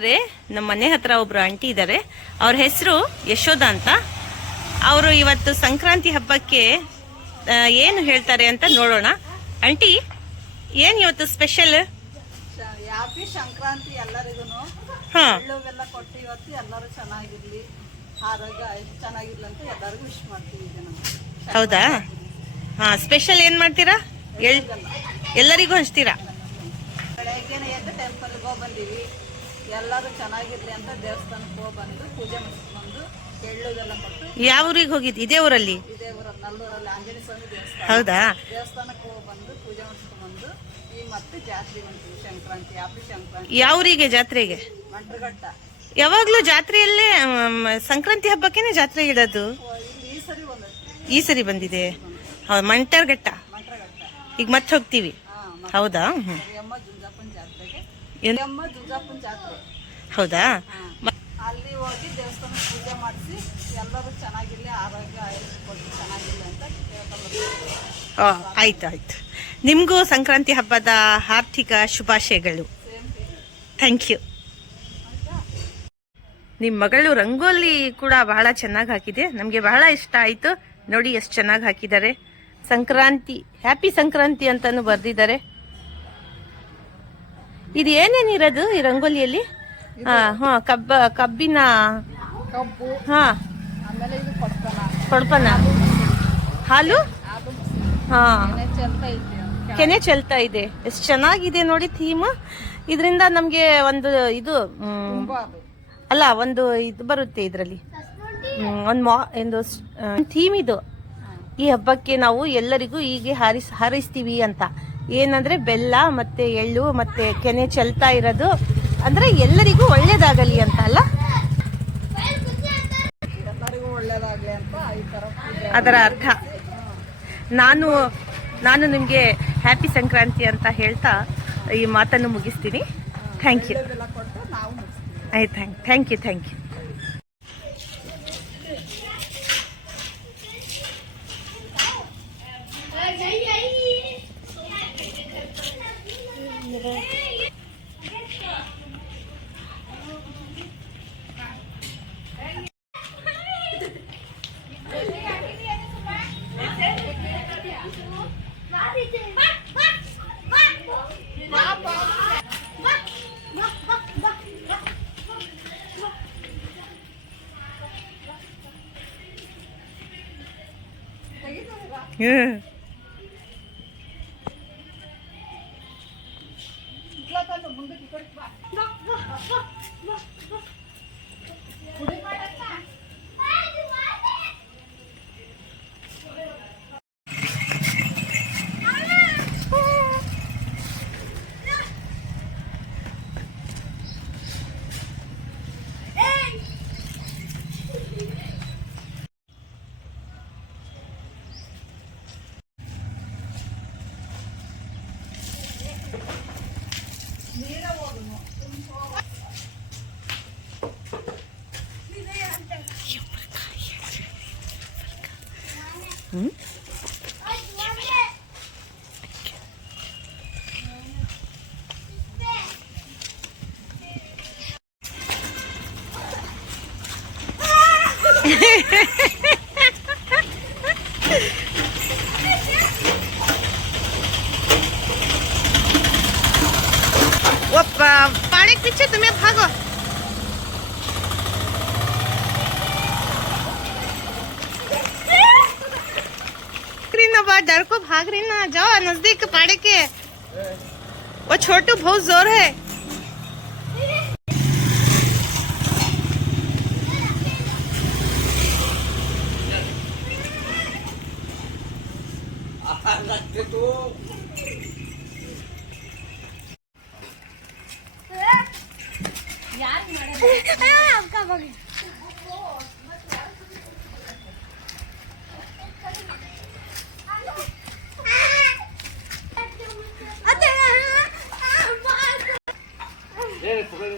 ನಮ್ಮ ಮನೆ ಹತ್ರ ಒಬ್ರು ಆಂಟಿ ಇದ್ದಾರೆ. ಅವ್ರ ಹೆಸರು ಯಶೋಧ ಅಂತ. ಅವರು ಇವತ್ತು ಸಂಕ್ರಾಂತಿ ಹಬ್ಬಕ್ಕೆ ಏನು ಹೇಳ್ತಾರೆ ಅಂತ ನೋಡೋಣ. ಆಂಟಿ, ಏನ್ ಇವತ್ತು ಸ್ಪೆಷಲ್? ಹ್ಯಾಪಿ ಸಂಕ್ರಾಂತಿ ಎಲ್ಲರಿಗೂ. ಎಳ್ಳುವೆಲ್ಲ ಕೊಟ್ಟು ಇವತ್ತು ಎಲ್ಲರೂ ಚೆನ್ನಾಗಿರ್ಲಿ, ಆರೋಗ್ಯ ಚೆನ್ನಾಗಿರ್ಲಿ ಅಂತ ಎಲ್ಲರಿಗೂ ವಿಶ್ ಮಾಡ್ತೀವಿ. ಹೌದಾ? ಹಾ, ಸ್ಪೆಷಲ್ ಏನ್ ಮಾಡ್ತೀರಾ? ಎಲ್ಲರಿಗೂ ಹಂಚ್ತೀರಾ? ಬೆಳಗ್ಗೆನೆ ಎದ್ದು ಟೆಂಪಲ್ಗೆ ಹೋಗಿ ಬಂದೀವಿ. ಎಲ್ಲರೂ ಚೆನ್ನಾಗಿರ್ಲಿ ಅಂತ ದೇವಸ್ಥಾನಕ್ಕೆ ಹೋಗಿ ಬಂದು ಪೂಜೆ ಮಾಡಿಸ್ಕೊಂಡು ಎಳ್ಳುದೆಲ್ಲ ಕೊಟ್ಟು. ಯಾವ ಊರಿಗೆ ಹೋಗಿದ್ದು? ಇದೇ ಊರಲ್ಲಿ? ಇದೇ ಊರಲ್ಲಿ, ನಲ್ಲೂರಲ್ಲಿ ಆಂಜನೇಯ ಸ್ವಾಮಿ ದೇವಸ್ಥಾನ. ಹೌದಾ? ದೇವಸ್ಥಾನಕ್ಕೆ ಹೋಗಿ ಬಂದು ಪೂಜೆ ಮಾಡಿಸ್ಕೊಂಡು ಈ ಮತ್ತೆ ಜಾತ್ರೆ ಬಂತೀವಿ. ಸಂಕ್ರಾಂತಿ, ಹ್ಯಾಪಿ ಸಂಕ್ರಾಂತಿ. ಯಾವ ಊರಿಗೆ ಜಾತ್ರೆಗೆ? ಮಂಟ್ರಘಟ್ಟ. ಯಾವಾಗ್ಲೂ ಜಾತ್ರೆಯಲ್ಲೇ ಸಂಕ್ರಾಂತಿ ಹಬ್ಬಕ್ಕೇನೆ ಜಾತ್ರೆ ಇಡೋದು? ಈ ಸರಿ ಬಂದಿದೆ. ಹೌದು, ಮಂಟರ್ಘಟ್ಟ. ಈಗ ಮತ್ತೆ ಹೋಗ್ತೀವಿ. ಹೌದಾ? ಹೌದಾ? ಅಲ್ಲಿ ಹೋಗಿ ದೇವಸ್ಥಾನ ಪೂಜೆ ಮಾಡಿಸಿ ಎಲ್ಲರೂ ಚೆನ್ನಾಗಿರ್ಲಿ, ಆರೋಗ್ಯ ಚೆನ್ನಾಗಿರ್ಲಿ ಅಂತ ಕೇಳ್ಕೊಂಡು. ಆಯ್ತು. ನಿಮಗೂ ಸಂಕ್ರಾಂತಿ ಹಬ್ಬದ ಆರ್ಥಿಕ ಶುಭಾಶಯಗಳು. Thank you. ನಿಮ್ಮ ಮಗಳು ರಂಗೋಲಿ ಕೂಡ ಬಹಳ ಚೆನ್ನಾಗಿ ಹಾಕಿದೆ. ನಮಗೆ ಬಹಳ ಇಷ್ಟ ಆಯಿತು. ನೋಡಿ ಎಷ್ಟು ಚೆನ್ನಾಗಿ ಹಾಕಿದ್ದಾರೆ. ಸಂಕ್ರಾಂತಿ, ಹ್ಯಾಪಿ ಸಂಕ್ರಾಂತಿ ಅಂತಾನು ಬರ್ದಿದ್ದಾರೆ. ಇದು ಏನೇನಿರೋದು ಈ ರಂಗೋಲಿಯಲ್ಲಿ? ಕಬ್ಬಿನ ಕಬ್ಬು, ಆಮೇಲೆ ಇದು ಕೊಡ್ಪನ, ಹಾಲು, ಕೆನೆ ಚೆಲ್ತಾ ಇದೆ. ಎಷ್ಟು ಚೆನ್ನಾಗಿದೆ ನೋಡಿ ಥೀಮ್. ಇದರಿಂದ ನಮಗೆ ಒಂದು ಇದು ಅಲ್ಲ, ಒಂದು ಇದು ಬರುತ್ತೆ ಇದರಲ್ಲಿ, ಒಂದು ಥೀಮ್ ಇದು. ಈ ಹಬ್ಬಕ್ಕೆ ನಾವು ಎಲ್ಲರಿಗೂ ಹೀಗೆ ಹಾರೈಸ್ತೀವಿ ಅಂತ. ಏನಂದ್ರೆ ಬೆಲ್ಲ ಮತ್ತೆ ಎಳ್ಳು ಮತ್ತೆ ಕೆನೆ ಚೆಲ್ತಾ ಇರೋದು ಅಂದ್ರೆ ಎಲ್ಲರಿಗೂ ಒಳ್ಳೇದಾಗಲಿ ಅಂತ ಅಲ್ಲ, ಅದರ ಅರ್ಥ. ನಾನು ನಿಮಗೆ ಹ್ಯಾಪಿ ಸಂಕ್ರಾಂತಿ ಅಂತ ಹೇಳ್ತಾ ಈ ಮಾತನ್ನು ಮುಗಿಸ್ತೀನಿ. Thank you. ಆಯ್ತು, ಥ್ಯಾಂಕ್ ಯು. पाड़े के पीछे तुम्हें भागो. डर को भाग रही ना, जाओ नजदीक पाड़े के. वो छोटू बहुत जोर है.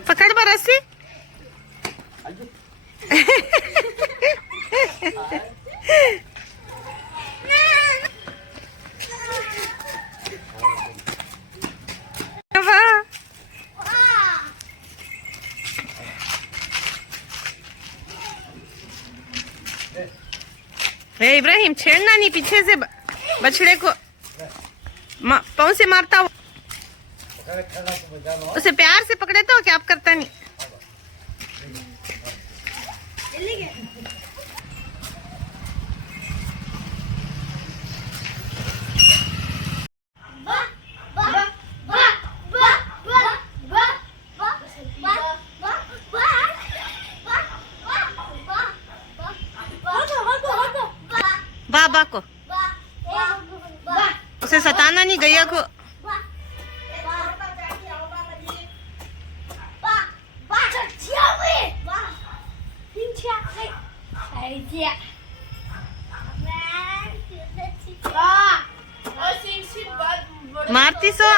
पकड़ बरसी. ए इब्राहिम छेड़ना नहीं, पीछे से बछड़े को पाँव से मारता हो, उसे प्यार से पकड़े तो क्या आप करता नहीं। बाबा को उसे सताना नहीं, गैया को। मारती सो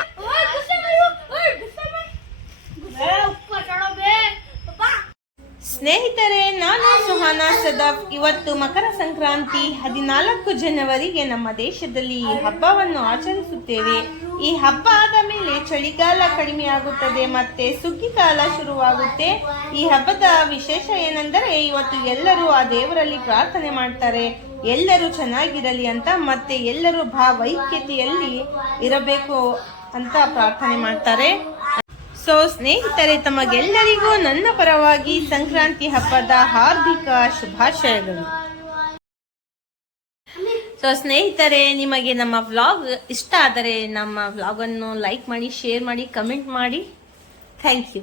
ಸ್ನೇಹಿತರೆ, ನಾನು ಸುಹಾನಾ ಸದಫ್. ಇವತ್ತು ಮಕರ ಸಂಕ್ರಾಂತಿ 14 ಜನವರಿಗೆ ನಮ್ಮ ದೇಶದಲ್ಲಿ ಈ ಹಬ್ಬವನ್ನು ಆಚರಿಸುತ್ತೇವೆ. ಈ ಹಬ್ಬ ಆದ ಮೇಲೆ ಚಳಿಗಾಲ ಕಡಿಮೆಯಾಗುತ್ತದೆ ಮತ್ತೆ ಸುಗ್ಗಿಕಾಲ ಶುರುವಾಗುತ್ತೆ. ಈ ಹಬ್ಬದ ವಿಶೇಷ ಏನೆಂದರೆ ಇವತ್ತು ಎಲ್ಲರೂ ಆ ದೇವರಲ್ಲಿ ಪ್ರಾರ್ಥನೆ ಮಾಡ್ತಾರೆ, ಎಲ್ಲರೂ ಚೆನ್ನಾಗಿರಲಿ ಅಂತ, ಮತ್ತೆ ಎಲ್ಲರೂ ಭಾವೈಕ್ಯತೆಯಲ್ಲಿ ಇರಬೇಕು ಅಂತ ಪ್ರಾರ್ಥನೆ ಮಾಡ್ತಾರೆ. ಸೊ ಸ್ನೇಹಿತರೆ, ತಮಗೆಲ್ಲರಿಗೂ ನನ್ನ ಪರವಾಗಿ ಸಂಕ್ರಾಂತಿ ಹಬ್ಬದ ಹಾರ್ದಿಕ ಶುಭಾಶಯಗಳು. ಸೊ ಸ್ನೇಹಿತರೆ, ನಿಮಗೆ ನಮ್ಮ ವ್ಲಾಗ್ ಇಷ್ಟ ಆದರೆ ನಮ್ಮ ವ್ಲಾಗನ್ನು ಲೈಕ್ ಮಾಡಿ, ಶೇರ್ ಮಾಡಿ, ಕಮೆಂಟ್ ಮಾಡಿ. Thank you.